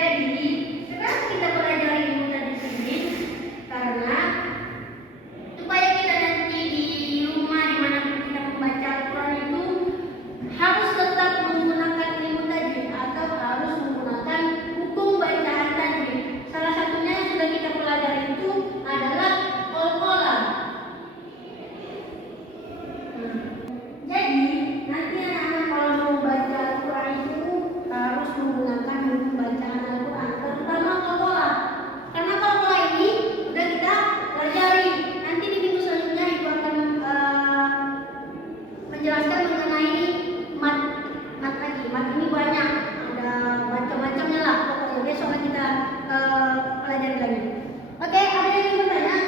Jadi, kenapa kita pelajari ilmu tajwid karena supaya kita nanti di rumah dimanapun kita membaca Al-Quran itu harus tetap menggunakan ilmu tajwid atau harus menggunakan hukum bacaan tajwid. Salah satunya yang sudah kita pelajari itu adalah qalqalah. Jadi nanti anak-anak kalau mau baca Al-Quran itu harus menggunakan hukum bacaan Al-Quran, terutama qalqalah. Karena qalqalah ini sudah kita pelajari. Nanti di minggu selanjutnya Ibu akan menjelaskan mengenai mat lagi. Mat ini banyak, ada macam-macamnya lah. Pokoknya besok kita pelajari lagi. Oke, ada yang ingin bertanya?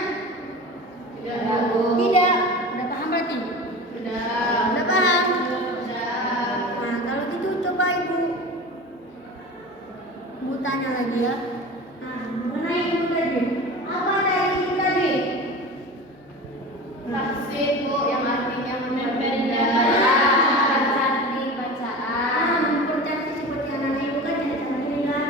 Tidak. Udah paham berarti? Udah paham? Nah, kalau gitu coba Ibu tanya lagi ya. Nah, mengenai ilmu tajwid. Apa dari ilmu tajwid? Tafsir Bu, yang artinya memperbedakan cantik bacaan. Mempercantik seperti anak-anak Ibu kan cara-cara ini kan.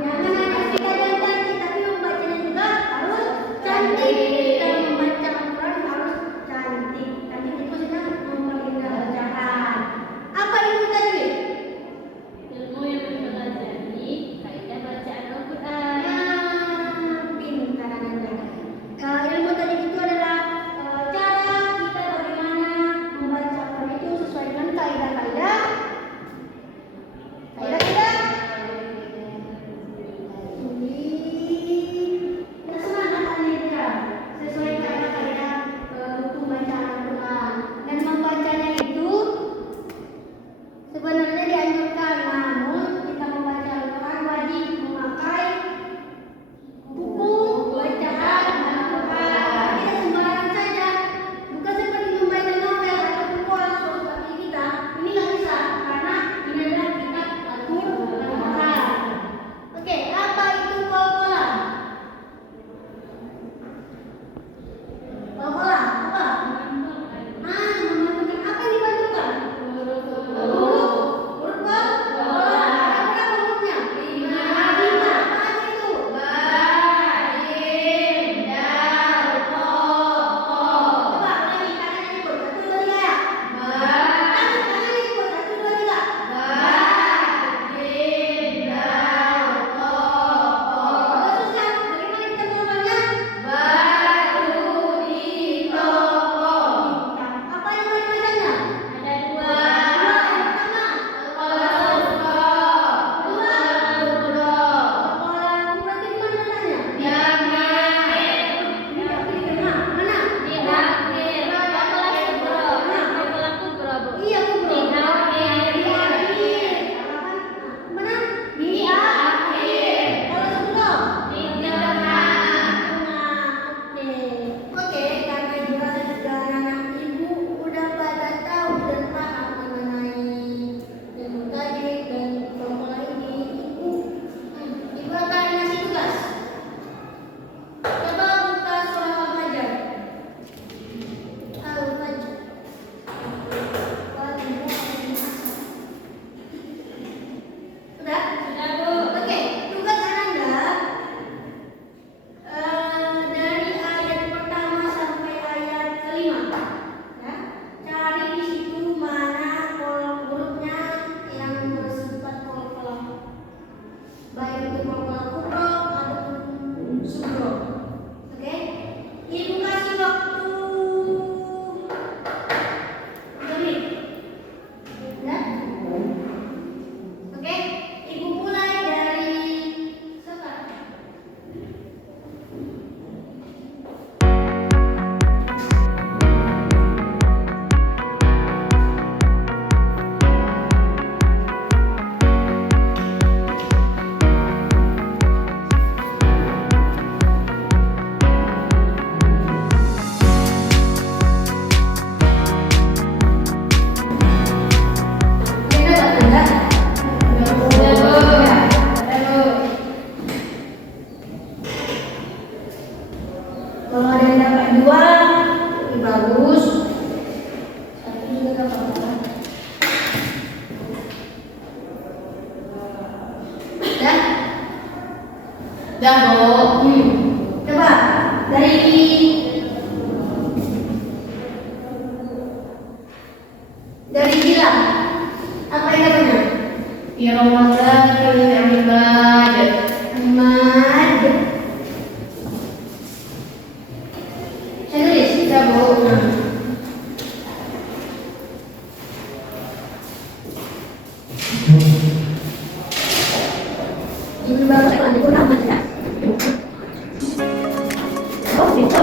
Jangan hanya sekadar cantik, tapi membacanya juga harus cantik. Dan membaca Al-Quran harus cantik. Cantik itu maksudnya memperindah bacaan. Apa ilmu tajwid? Ilmu yang mempelajari kaidah bacaan Al-Quran. Pintar anak Dah, Bu. Coba dari Gilang. Apa yang namanya? Fi Ramadanil Ibad. Ahmad. Saya tulis. Dah, Bu. Ini baru saya ambil nama tidak. Oh, itu.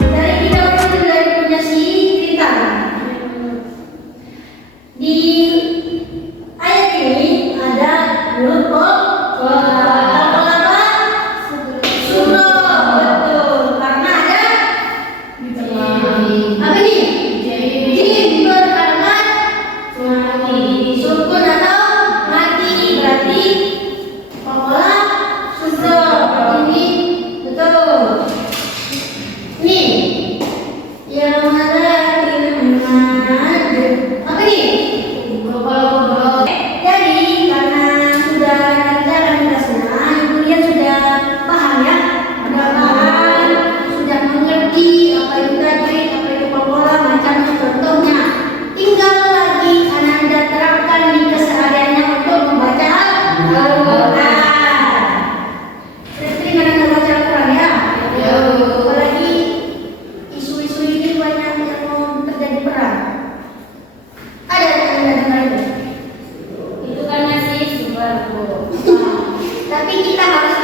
Dari kita itu dari punya si Rita. Di ayat ini ada huruf apa? Surah. Betul. Karena ada Di tengah. apa nih? Jadi, Jim berhalaman sukun atau mati, berarti pola surah. Ini betul. Nih yang ada apa nih? Jadi karena sudah jalan dasarnya, ibu lihat sudah paham ya, sudah paham, sudah mengerti apa itu tajwid, apa itu pola, macamnya, contohnya. Tinggal lagi Ananda terapkan di kesehariannya untuk membaca Al-Quran. Sering Ananda baca Al-Quran ya? Ya. Apalagi isu-isu ini banyak yang mau terjadi perang. Ada yang Anda dengar itu? itu kan masih super, Bu. Tapi kita harus